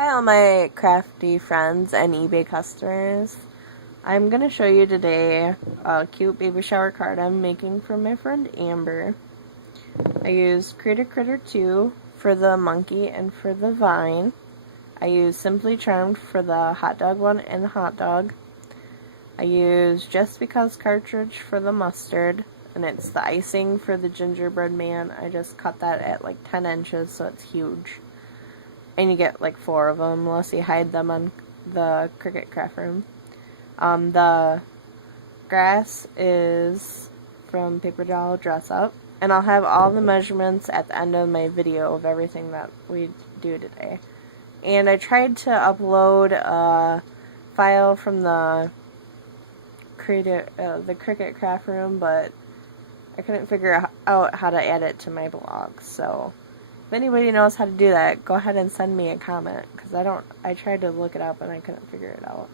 Hi all my crafty friends and eBay customers. I'm going to show you today a cute baby shower card I'm making for my friend Amber. I used Cricut 2 for the monkey and for the vine. I used Simply Charmed for the hot dog one and the hot dog. I used Just Because cartridge for the mustard, and it's the icing for the gingerbread man. I just cut that at like 10 inches so it's huge. And you get like 4 of them unless you hide them on the Cricut craft room. The grass is from Paper Doll Dress Up, and I'll have all the measurements at the end of my video of everything that we do today. And I tried to upload a file from the Cricut craft room, but I couldn't figure out how to add it to my blog. So if anybody knows how to do that, go ahead and send me a comment, because I tried to look it up and I couldn't figure it out.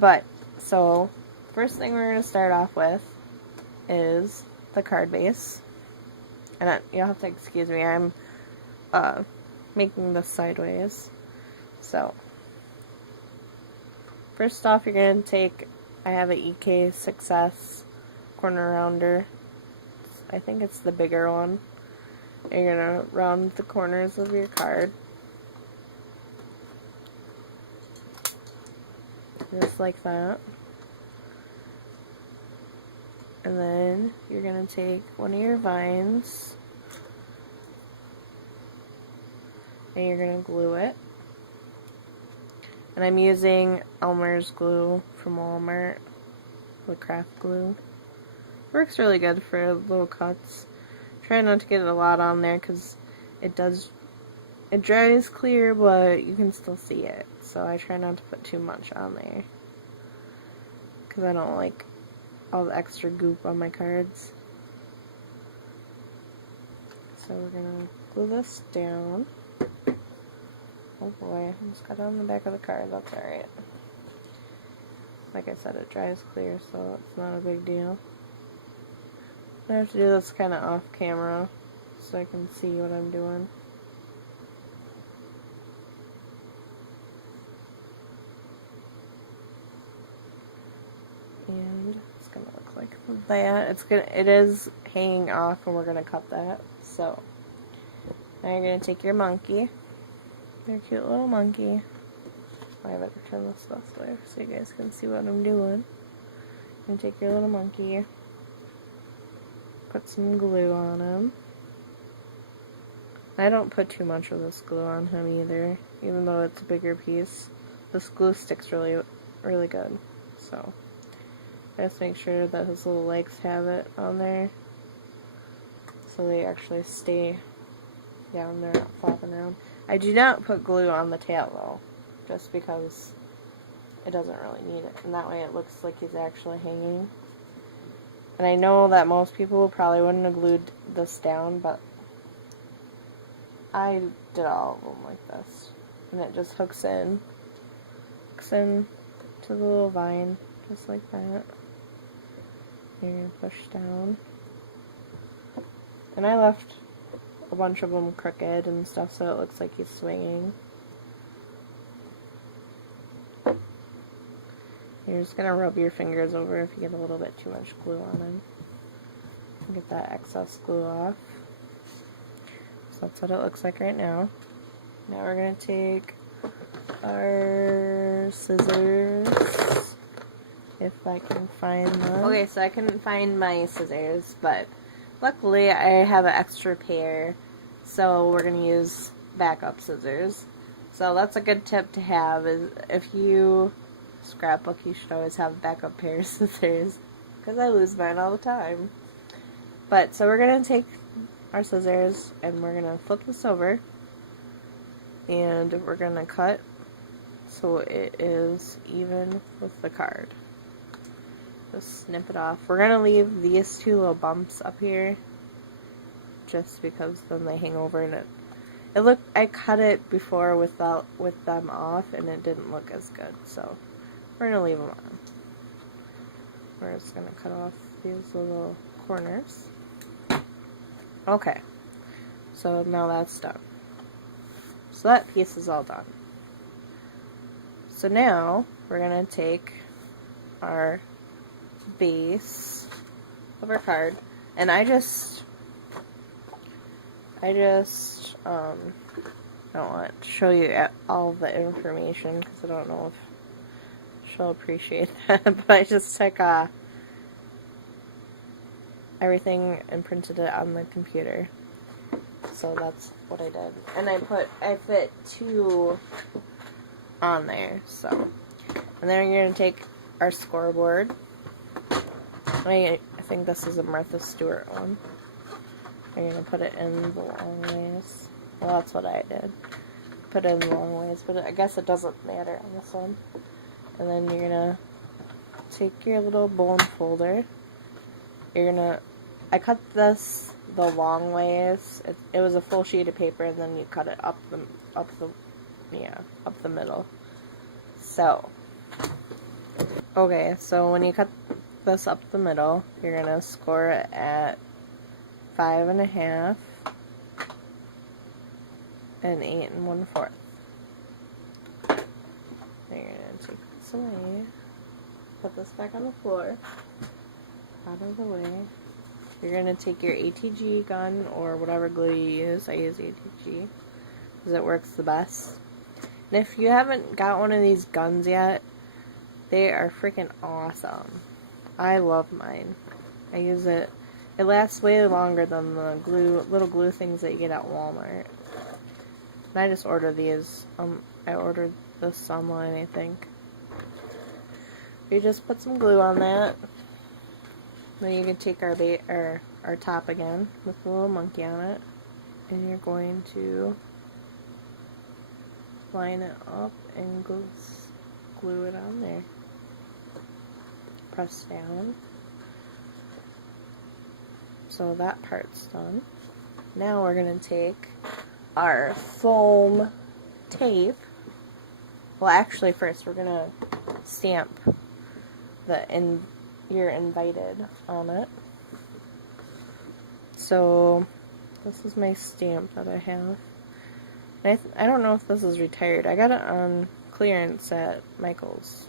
But, so, first thing we're going to start off with is the card base. And you'll have to excuse me, I'm making this sideways. So, first off, you're going to take, I have an EK Success corner rounder. I think it's the bigger one. You're going to round the corners of your card. Just like that. And then you're going to take one of your vines and you're going to glue it. And I'm using Elmer's glue from Walmart, the craft glue. Works really good for little cuts. Try not to get a lot on there because it dries clear, but you can still see it. So I try not to put too much on there because I don't like all the extra goop on my cards. So we're going to glue this down. Oh boy, I almost got it on the back of the card. That's alright. Like I said, it dries clear, so it's not a big deal. I have to do this kind of off camera so I can see what I'm doing. And it's gonna look like that. It is hanging off, and we're gonna cut that. So now you're gonna take your monkey, your cute little monkey. I better turn this way so you guys can see what I'm doing. And take your little monkey. Put some glue on him. I don't put too much of this glue on him either, even though it's a bigger piece. This glue sticks really, really good. So, just make sure that his little legs have it on there, so they actually stay down there, not flopping around. I do not put glue on the tail though, just because it doesn't really need it, and that way it looks like he's actually hanging. And I know that most people probably wouldn't have glued this down, but I did all of them like this. And it just hooks in to the little vine, just like that. You're going to push down. And I left a bunch of them crooked and stuff so it looks like he's swinging. You're just going to rub your fingers over if you get a little bit too much glue on him. Get that excess glue off. So that's what it looks like right now. Now we're going to take our scissors, if I can find them. Okay, so I couldn't find my scissors, but luckily I have an extra pair, so we're going to use backup scissors. So that's a good tip to have, is if you scrapbook, you should always have a backup pair of scissors, because I lose mine all the time. But, so we're going to take our scissors, and we're going to flip this over, and we're going to cut so it is even with the card. Just snip it off. We're going to leave these two little bumps up here, just because then they hang over, and I cut it before with them off, and it didn't look as good, so we're going to leave them on. We're just going to cut off these little corners. Okay, so now that's done. So that piece is all done. So now we're going to take our base of our card, and I don't want to show you all the information because I don't know if she'll appreciate that, but I just took everything and printed it on the computer. So that's what I did. And I fit 2 on there, so. And then we're going to take our scoreboard. I think this is a Martha Stewart one. I'm going to put it in the long ways. Well, that's what I did. Put it in the long ways, but I guess it doesn't matter on this one. And then you're going to take your little bone folder. I cut this the long ways. It was a full sheet of paper, and then you cut it up the middle. So, okay, so when you cut this up the middle, you're gonna score it at 5.5 and 8 1/4. Then you're gonna take this away, put this back on the floor, out of the way. You're going to take your ATG gun or whatever glue you use. I use ATG because it works the best. And if you haven't got one of these guns yet, they are freaking awesome. I love mine. I use it. It lasts way longer than the little glue things that you get at Walmart. And I just ordered these. I ordered this online, I think. You just put some glue on that. Then you can take our top again with a little monkey on it, and you're going to line it up and glue it on there. Press down. So that part's done. Now we're going to take our foam tape. Well, actually first we're going to stamp You're Invited on it. So this is my stamp that I have. And I don't know if this is retired. I got it on clearance at Michael's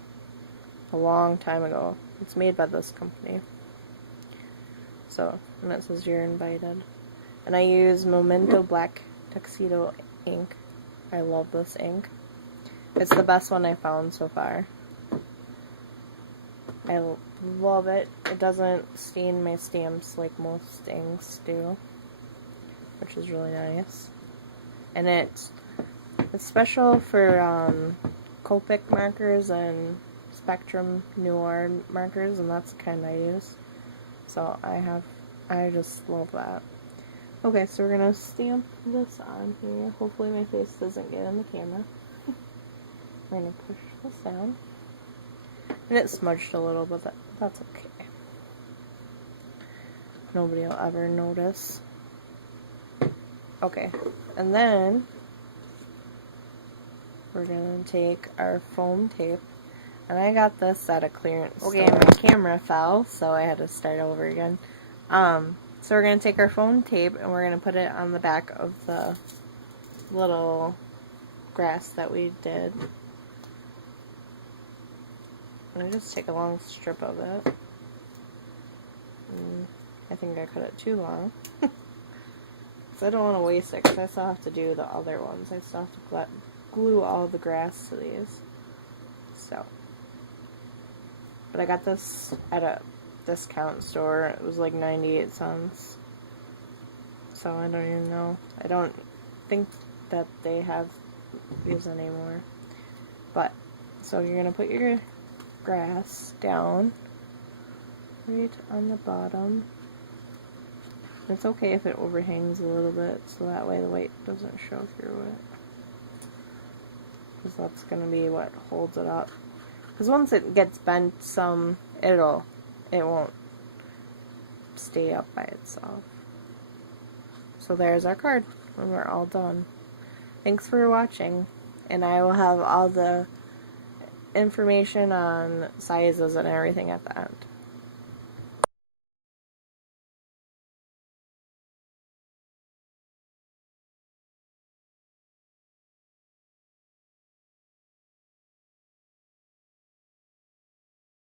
a long time ago. It's made by this company. So, and it says You're Invited. And I use Memento Black Tuxedo ink. I love this ink. It's the best one I found so far. I love it. It doesn't stain my stamps like most inks do, which is really nice. And it's special for Copic markers and Spectrum Noir markers, and that's the kind I use. So I just love that. Okay, so we're gonna stamp this on here. Hopefully my face doesn't get in the camera. We're gonna push this down. And it smudged a little, but that's okay. Nobody will ever notice. Okay, and then we're going to take our foam tape. And I got this at a clearance store. Okay, my camera fell, so I had to start over again. So we're going to take our foam tape and we're going to put it on the back of the little grass that we did. I just take a long strip of it. I think I cut it too long. So I don't want to waste it because I still have to do the other ones. I still have to glue all the grass to these. So. But I got this at a discount store. It was like 98 cents. So I don't even know. I don't think that they have these anymore. But, so you're going to put your grass down right on the bottom. It's okay if it overhangs a little bit, so that way the white doesn't show through it, because that's going to be what holds it up. Because once it gets bent some, it won't stay up by itself. So there's our card, and we're all done. Thanks for watching, and I will have all the information on sizes and everything at the end.